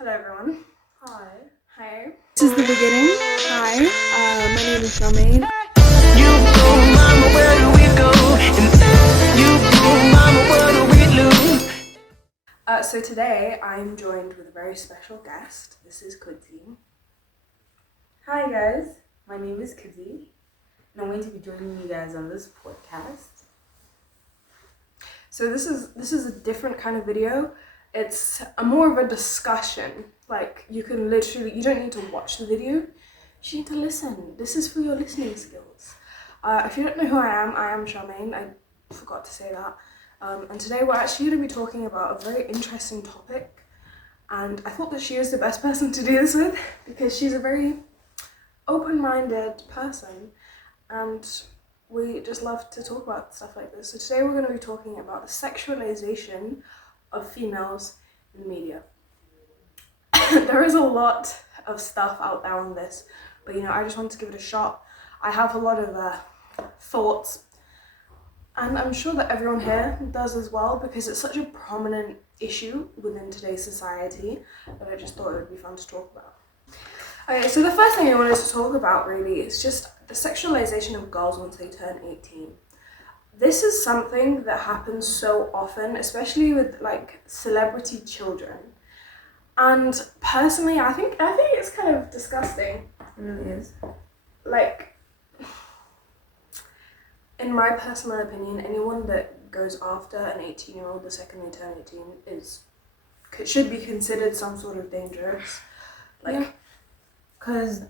Hello everyone. Hi. Hi. This is the beginning. Hi. My name is Charmaine. You go, mama, where do we go? You go, mama, what do we lose? So today I'm joined with a very special guest. This is Kudzie. Hi guys, my name is Kudzie, and I'm going to be joining you guys on this podcast. So this is a different kind of video. It's more of a discussion. Like you don't need to watch the video. You just need to listen. This is for your listening skills. If you don't know who I am Charmaine. I forgot to say that. And today we're actually going to be talking about a very interesting topic. And I thought that she was the best person to do this with because she's a very open-minded person and we just love to talk about stuff like this. So today we're going to be talking about the sexualization of females in the media. There is a lot of stuff out there on this, but I just want to give it a shot. I have a lot of thoughts, and I'm sure that everyone here does as well because it's such a prominent issue within today's society that I just thought it would be fun to talk about. Okay, so the first thing I wanted to talk about really is just the sexualization of girls once they turn 18. This is something that happens so often, especially with like celebrity children. And personally, I think it's kind of disgusting. It really is. Like, in my personal opinion, anyone that goes after an 18-year-old the second they turn 18 should be considered some sort of dangerous. Because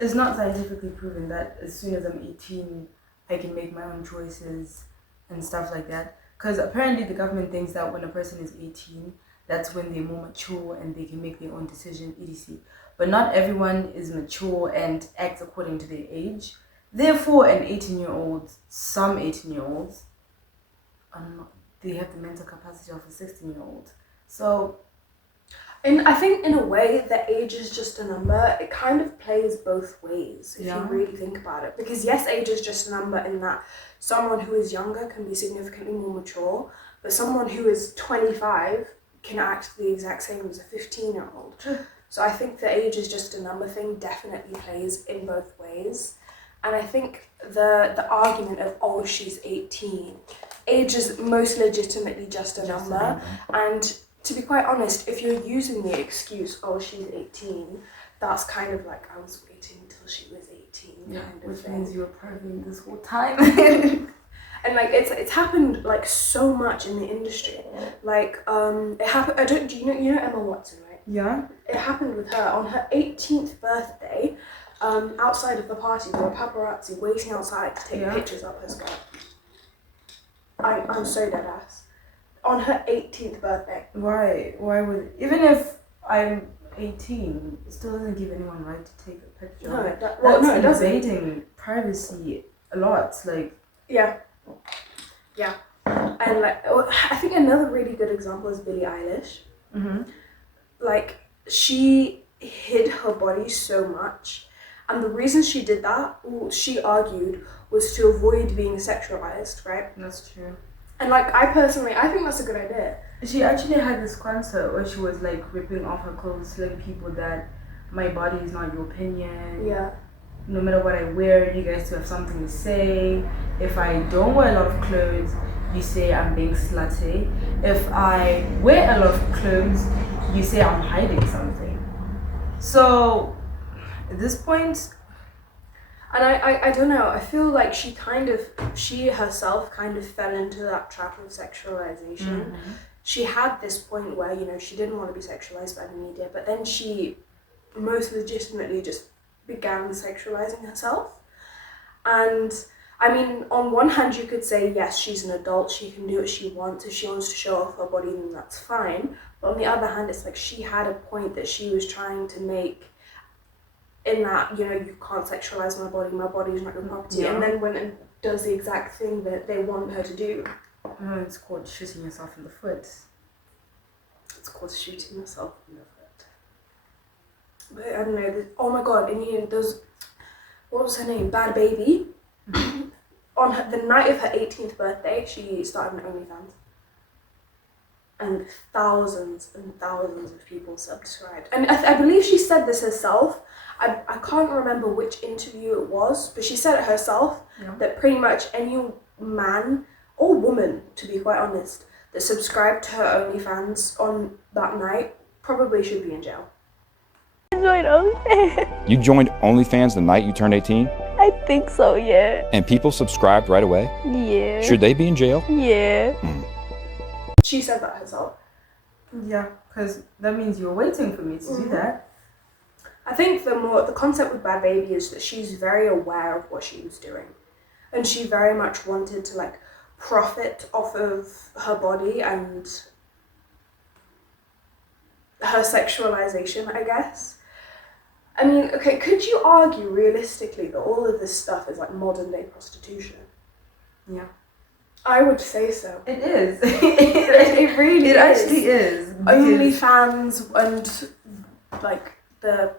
it's not scientifically proven that as soon as I'm 18, I can make my own choices and stuff like that. Because apparently the government thinks that when a person is 18, that's when they're more mature and they can make their own decision, etc. But not everyone is mature and acts according to their age. Therefore, some 18-year-olds, they have the mental capacity of a 16-year-old. So, and I think in a way, the age is just a number. It kind of plays both ways if you really think about it. Because yes, age is just a number in that someone who is younger can be significantly more mature, but someone who is 25 can act the exact same as a 15-year-old. So I think the age is just a number thing definitely plays in both ways. And I think the argument of, she's 18, age is most legitimately just a number. And to be quite honest, if you're using the excuse, she's 18, that's kind of like, I was waiting until she was 18 kind of which thing. means you were perving this whole time. And like it's happened like so much in the industry. Like it happened. You know Emma Watson, right? Yeah. It happened with her on her 18th birthday. Outside of the party, there were paparazzi waiting outside to take pictures of her skirt. I'm so dead ass. On her 18th birthday. Why would, even if I'm 18, it still doesn't give anyone right to take a picture. No, it doesn't. Invading privacy a lot. Like yeah. And like I think another really good example is Billie Eilish. Mm-hmm. Like she hid her body so much, and the reason she did that, she argued, was to avoid being sexualized, right? That's true. And like I think that's a good idea. She actually had this concert where she was like ripping off her clothes, telling people that my body is not your opinion. Yeah. No matter what I wear, you guys still have something to say. If I don't wear a lot of clothes, you say I'm being slutty. If I wear a lot of clothes, you say I'm hiding something. So at this point, and I don't know, I feel like she herself kind of fell into that trap of sexualization. Mm-hmm. She had this point where, she didn't want to be sexualized by the media, but then she most legitimately just began sexualizing herself. And I mean, on one hand you could say, yes, she's an adult, she can do what she wants. If she wants to show off her body, then that's fine. But on the other hand, it's like she had a point that she was trying to make in that, you can't sexualize my body is not your property. And then went and does the exact thing that they want her to do. It's called shooting yourself in the foot. It's called shooting yourself in the foot. But I don't know, oh my god, and those, what was her name? Bad Baby. On the night of her 18th birthday, she started an OnlyFans. and thousands of people subscribed. And I believe she said this herself. I can't remember which interview it was, but she said it herself, that pretty much any man or woman, to be quite honest, that subscribed to her OnlyFans on that night probably should be in jail. I joined OnlyFans. You joined OnlyFans the night you turned 18? I think so, yeah. And people subscribed right away? Yeah. Should they be in jail? Yeah. She said that herself. Yeah, because that means you're waiting for me to do that. I think the concept with Bad Baby is that she's very aware of what she was doing, and she very much wanted to like profit off of her body and her sexualization, I guess. I mean, okay, could you argue realistically that all of this stuff is like modern day prostitution? Yeah. I would say so. It is. It really it is. actually is. OnlyFans and like the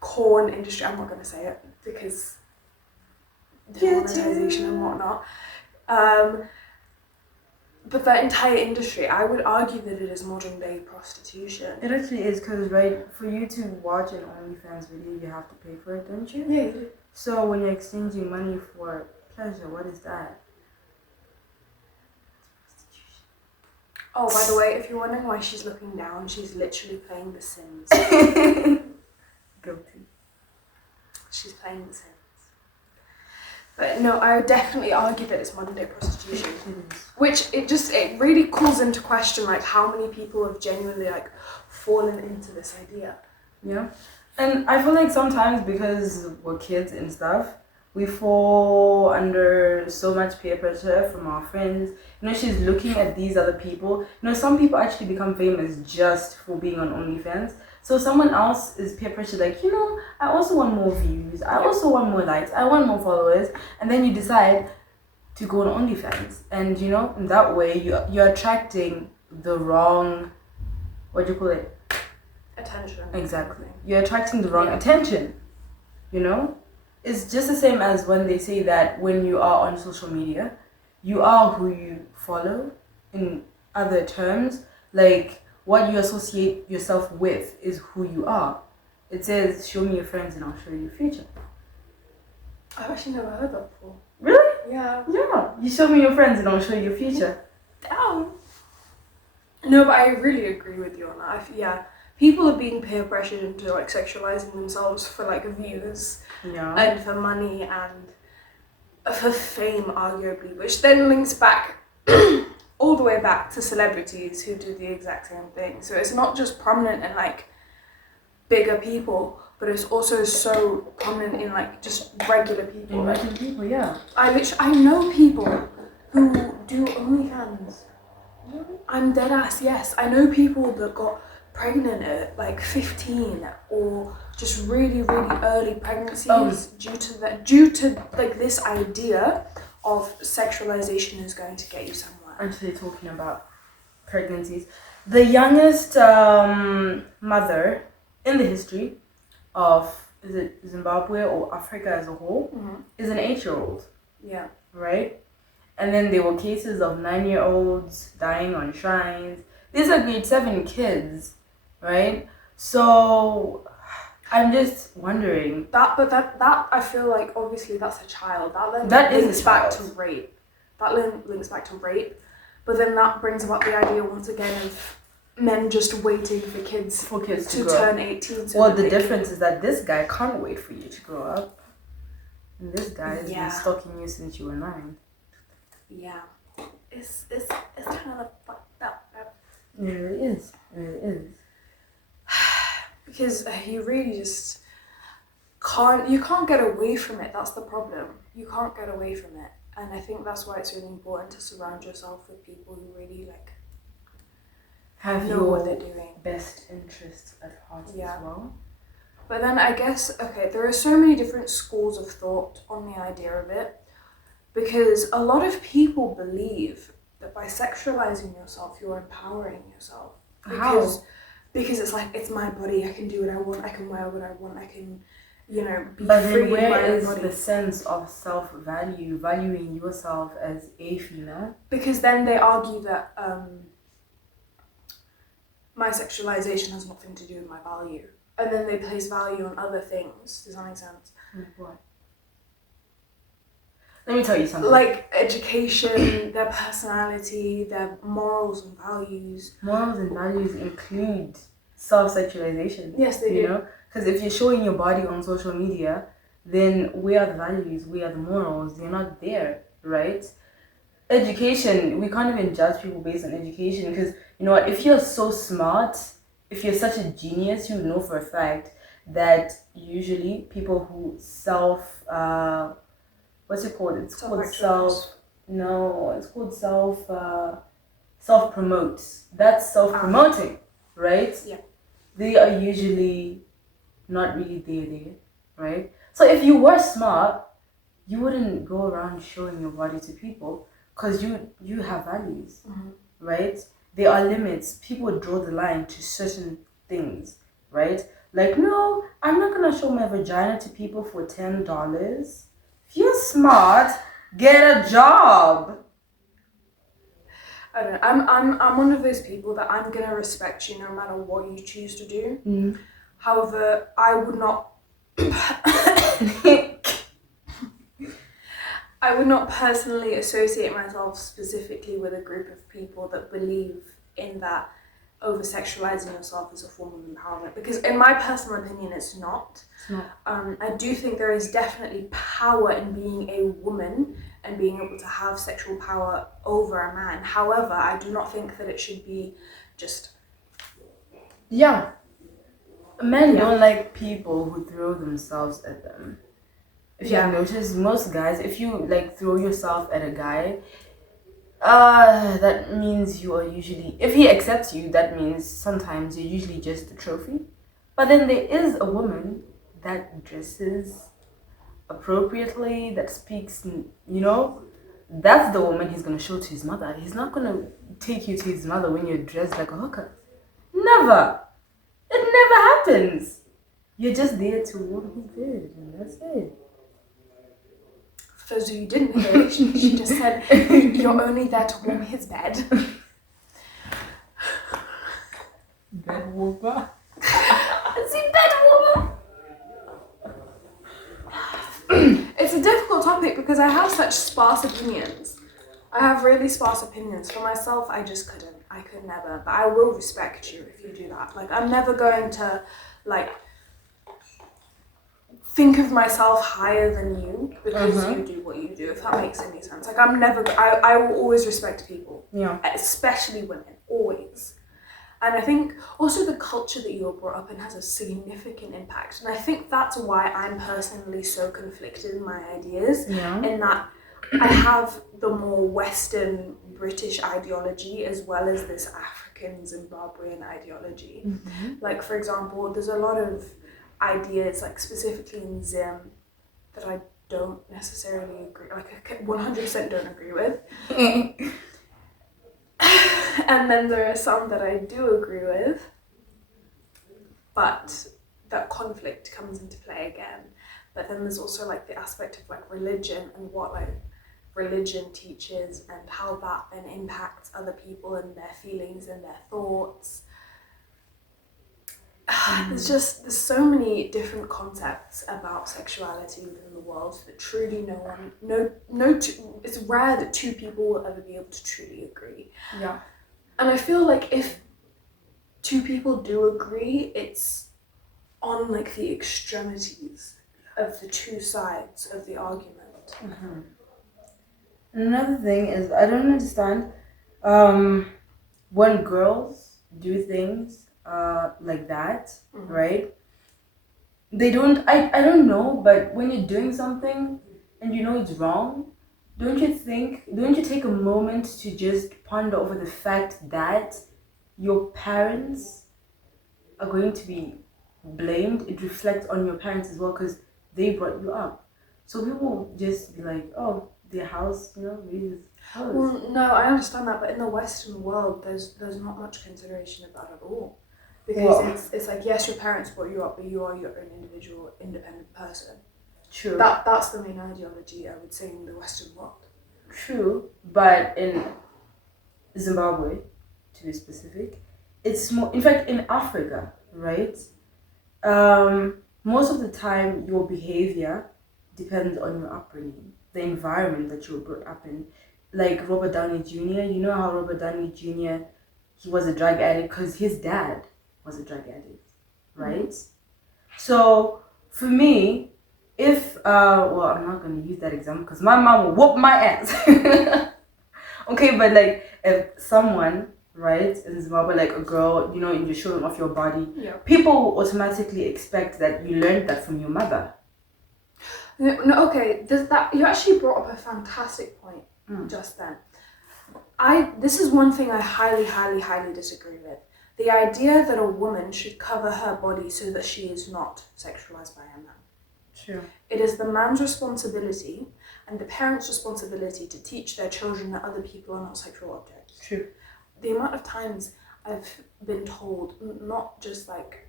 corn industry, I'm not going to say it because demonetization and whatnot. But that entire industry, I would argue that it is modern day prostitution. It actually is, because, right, for you to watch an OnlyFans video, you have to pay for it, don't you? Yeah, you do. So when you're exchanging money for pleasure, what is that? Oh, by the way, if you're wondering why she's looking down, she's literally playing The Sims. Guilty. She's playing The Sims. But no, I would definitely argue that it's modern day prostitution. Which it really calls into question like how many people have genuinely like fallen into this idea. Yeah. And I feel like sometimes because we're kids and stuff, we fall under so much peer pressure from our friends. You know, she's looking at these other people. You know, some people actually become famous just for being on OnlyFans. So someone else is peer pressure, like, you know, I also want more views. I also want more likes. I want more followers. And then you decide to go on OnlyFans. And, you know, in that way, you're attracting the wrong, what do you call it? Attention. Exactly. You're attracting the wrong attention, you know? It's just the same as when they say that when you are on social media, you are who you follow. In other terms, like what you associate yourself with is who you are. It says, show me your friends and I'll show you your future. I've actually never heard that before. Really? Yeah. Yeah. You show me your friends and I'll show you your future. Damn. No, but I really agree with you on that. Yeah. People are being peer pressured into like sexualizing themselves for like views and for money and for fame, arguably, which then links back all the way back to celebrities who do the exact same thing. So it's not just prominent in like bigger people, but it's also so prominent in like just regular people. In regular people, yeah. I know people who do OnlyFans. I'm dead ass, yes. I know people that got pregnant at like 15 or just really early pregnancies due to like this idea of sexualization is going to get you somewhere. Actually talking about pregnancies, the youngest mother in the history of, is it Zimbabwe or Africa as a whole, is an 8-year-old. Yeah. Right? And then there were cases of 9-year-olds dying on shrines. These are grade 7 kids, right? So I'm just wondering. That I feel like obviously that's a child. That links is a back child. to rape. That links back to rape. But then that brings about the idea once again of men just waiting for kids to turn 18. So well, the difference is that this guy can't wait for you to grow up. And this guy has been stalking you since you were 9. Yeah. It's kind of fucked up. It really is. It really is. Because you really just can't get away from it. That's the problem. You can't get away from it. And I think that's why it's really important to surround yourself with people who really like know what they're doing. Best interests at heart as well. But then I guess, okay, there are so many different schools of thought on the idea of it, because a lot of people believe that by sexualizing yourself, you're empowering yourself. Because it's like, it's my body, I can do what I want, I can wear what I want, I can, you know, be but free then where in is my body. the sense of self-value, valuing yourself as a female? Because then they argue that my sexualization has nothing to do with my value. And then they place value on other things. Does that make sense? What? Let me tell you something. Like education, their personality, their morals and values. Morals and values include self-sexualization. Yes, they do. You know? Because if you're showing your body on social media, then where are the values? Where are the morals? They're not there, right? Education, we can't even judge people based on education because, you know what, if you're so smart, if you're such a genius, you know for a fact that usually people who what's it called? It's called self-promote. That's self-promoting, right? Yeah. They are usually not really there, right? So if you were smart, you wouldn't go around showing your body to people because you have values, right? There are limits. People draw the line to certain things, right? Like, no, I'm not gonna show my vagina to people for $10. If you're smart, get a job. I don't know. I'm one of those people that I'm gonna respect you no matter what you choose to do. Mm. However, I would not I would not personally associate myself specifically with a group of people that believe in that over-sexualizing yourself is a form of empowerment, because in my personal opinion it's not. I do think there is definitely power in being a woman and being able to have sexual power over a man. However, I do not think that it should be just... Yeah. Men don't like people who throw themselves at them. If you notice, most guys, if you like throw yourself at a guy, that means you are usually, if he accepts you, that means sometimes you're usually just a trophy. But then there is a woman that dresses appropriately, that speaks, you know, that's the woman he's going to show to his mother. He's not going to take you to his mother when you're dressed like a hooker. Never. It never happens. You're just there to warm his bed, and that's it. For those of you who didn't hear, she just said, you're only there to warm his bed. Bed warmer. Is he bed warmer? It's a difficult topic because I have such sparse opinions. I have really sparse opinions. For myself, I just couldn't. I could never. But I will respect you if you do that. Like, I'm never going to, like, think of myself higher than you because you do what you do, if that makes any sense. Like, I will always respect people. Yeah. Especially women, always. And I think also the culture that you were brought up in has a significant impact. And I think that's why I'm personally so conflicted in my ideas. Yeah. In that I have the more Western British ideology as well as this African Zimbabwean ideology. Mm-hmm. Like, for example, there's a lot of ideas, like specifically in Zim, that I don't necessarily agree, like I 100% don't agree with. And then there are some that I do agree with, but that conflict comes into play again. But then there's also like the aspect of like religion and what like religion teaches and how that then impacts other people and their feelings and their thoughts. There's so many different concepts about sexuality within the world that truly it's rare that two people will ever be able to truly agree. Yeah. And I feel like if two people do agree, it's on like the extremities of the two sides of the argument. Mm-hmm. Another thing is, I don't understand when girls do things like that, right? They don't, I don't know, but when you're doing something and you know it's wrong, don't you take a moment to just ponder over the fact that your parents are going to be blamed? It reflects on your parents as well because they brought you up. So people will just be like, oh, their house, you know, raises house. Well, no, I understand that, but in the Western world, there's not much consideration of that at all. Because it's like, yes, your parents brought you up, but you are your own individual, independent person. True. That's the main ideology, I would say, in the Western world. True, but in Zimbabwe, to be specific, it's more, in fact, in Africa, right? Most of the time your behavior depends on your upbringing, the environment that you were brought up in. Like Robert Downey Jr., you know how Robert Downey Jr., he was a drug addict because his dad was a drug addict, right? So for me, if well, I'm not gonna use that example because my mom will whoop my ass. Okay, but like if someone, right, in Zimbabwe, like a girl, you know, you're showing off your body, people will automatically expect that you learned that from your mother. No, okay, you actually brought up a fantastic point just then. This is one thing I highly, highly, highly disagree with. The idea that a woman should cover her body so that she is not sexualized by a man. True. It is the man's responsibility and the parents' responsibility to teach their children that other people are not sexual objects. True. The amount of times I've been told, not just like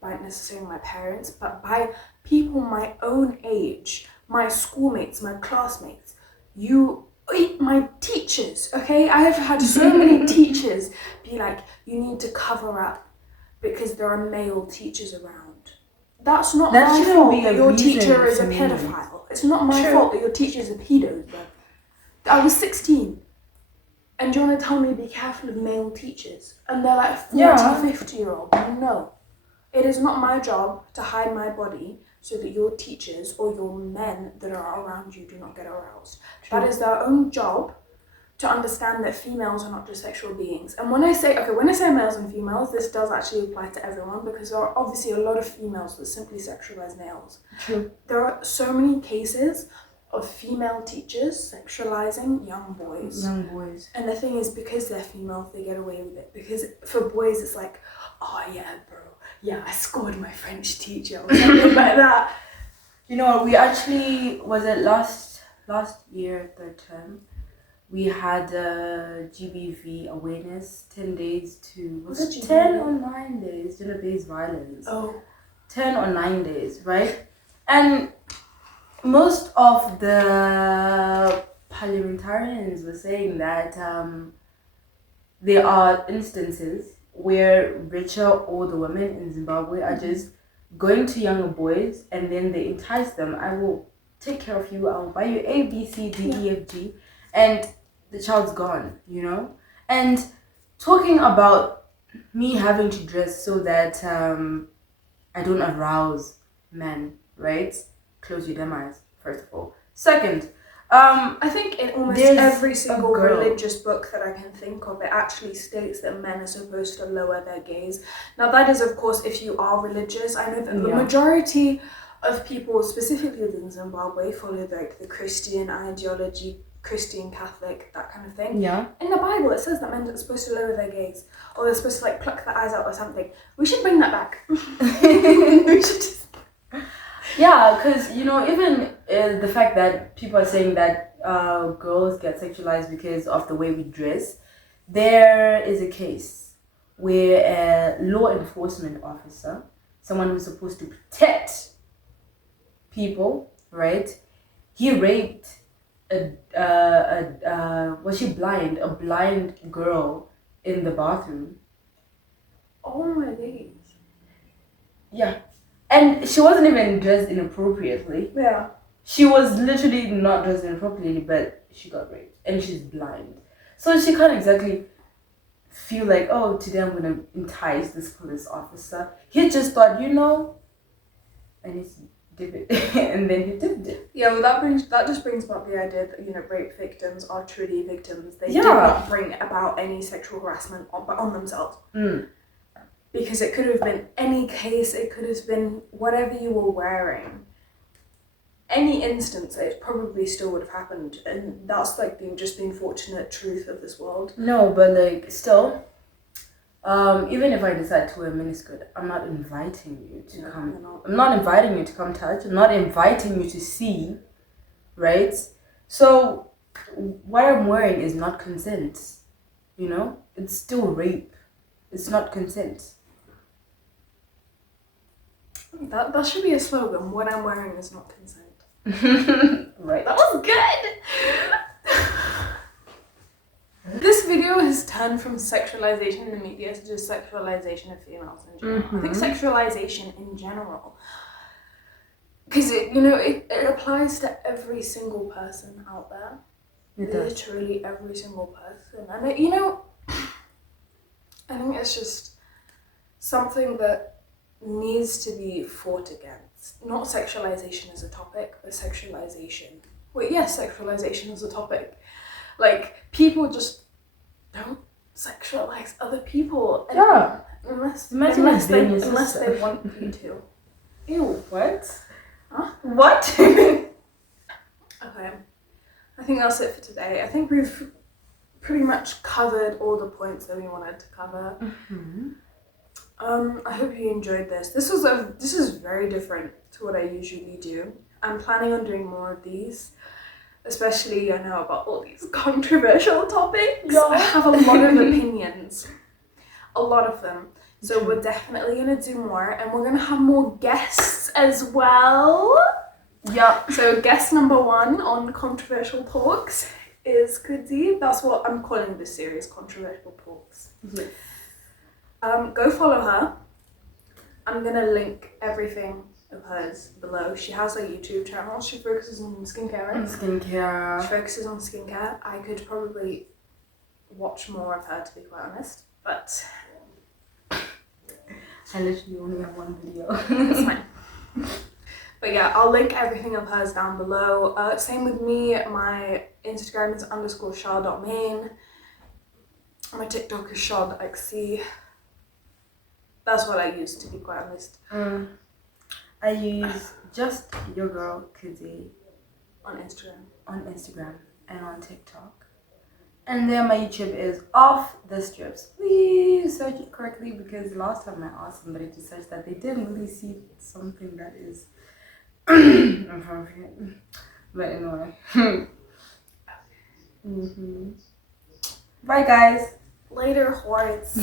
by necessarily my parents, but by people my own age, my schoolmates, my classmates, my teachers, okay? I have had so many teachers be like, you need to cover up because there are male teachers around. That's not That my shouldn't fault be a that your reason teacher is for a me. pedophile. It's not my True. fault that your teacher is a pedo, bro. I was 16. And do you want to tell me be careful of male teachers? And they're like 40, 50-year-old. No. It is not my job to hide my body so that your teachers or your men that are around you do not get aroused. True. That is their own job to understand that females are not just sexual beings. And when I say males and females, this does actually apply to everyone because there are obviously a lot of females that simply sexualize males. True. There are so many cases of female teachers sexualizing young boys. Young boys. And the thing is, because they're females, they get away with it. Because for boys, it's like, oh yeah, bro, yeah, I scored my French teacher or something like that. You know, we actually, was it last year, third term, we had GBV awareness, 10 days to, was it 10 or 9 days, gender-based violence. Oh. 10 or 9 days, right? And most of the parliamentarians were saying that there are instances where richer older women in Zimbabwe are just going to younger boys and then they entice them. I will take care of you, I will buy you A, B, C, D, E, F, G, and the child's gone, you know? And talking about me having to dress so that I don't arouse men, right? Close your damn eyes, first of all. Second, I think in almost every single girl. religious book that I can think of, it actually states that men are supposed to lower their gaze. Now that is, of course, if you are religious. I know that the majority of people, specifically within Zimbabwe, follow like the Christian ideology, Christian, Catholic, that kind of thing. Yeah. In the Bible, it says that men are supposed to lower their gaze, or they're supposed to like pluck their eyes out or something. We should bring that back. We should just... Yeah, because, you know, even the fact that people are saying that girls get sexualized because of the way we dress, there is a case where a law enforcement officer, someone who's supposed to protect people, right? He raped was she blind? A blind girl in the bathroom. Oh my days. Yeah. And she wasn't even dressed inappropriately. Yeah. She was literally not dressed inappropriately, but she got raped. And she's blind. So she can't exactly feel like, oh, today I'm going to entice this police officer. He just thought, you know, I need to dip it. And then he dipped it. Yeah, well, that just brings about the idea that, you know, rape victims are truly victims. They did Yeah. not bring about any sexual harassment on themselves. Because it could have been any case, it could have been whatever you were wearing. Any instance, it probably still would have happened. And that's like just the unfortunate truth of this world. No, but like still, even if I decide to wear a miniskirt, I'm not inviting you to come. I'm not inviting you to come touch. I'm not inviting you to see, right? So what I'm wearing is not consent. You know, it's still rape. It's not consent. That should be a slogan. What I'm wearing is not consent. Right. That was good. This video has turned from sexualization in the media to just sexualization of females in general. I think sexualization in general, because it applies to every single person out there. Literally every single person. And I think it's just something that needs to be fought against. Not sexualization as a topic, but sexualization. Sexualization as a topic. Like, people just don't sexualize other people. Unless they want you to. Ew. What? Huh? What? Okay. I think that's it for today. I think we've pretty much covered all the points that we wanted to cover. I hope you enjoyed this. This is very different to what I usually do. I'm planning on doing more of these, especially about all these controversial topics. I have a lot of opinions, a lot of them. So we're definitely gonna do more, and we're gonna have more guests as well. Yeah. So guest number 1 on Controversial Talks is Kudzie. That's what I'm calling this series, Controversial Talks. Yes. Go follow her. I'm gonna link everything of hers below. She has a YouTube channel. She focuses on skincare. She focuses on skincare. I could probably watch more of her, to be quite honest, but I literally only have one video. it's fine. But yeah, I'll link everything of hers down below. Same with me. My Instagram is _shah.main. My TikTok is shah.xc. That's what I use, to be quite honest. I use just your girl Kudzie On Instagram. And on TikTok. And then my YouTube is Off the Strips. Please search it correctly, because last time I asked somebody to search that, they didn't really see something that is appropriate. But anyway. Bye guys. Later, whores.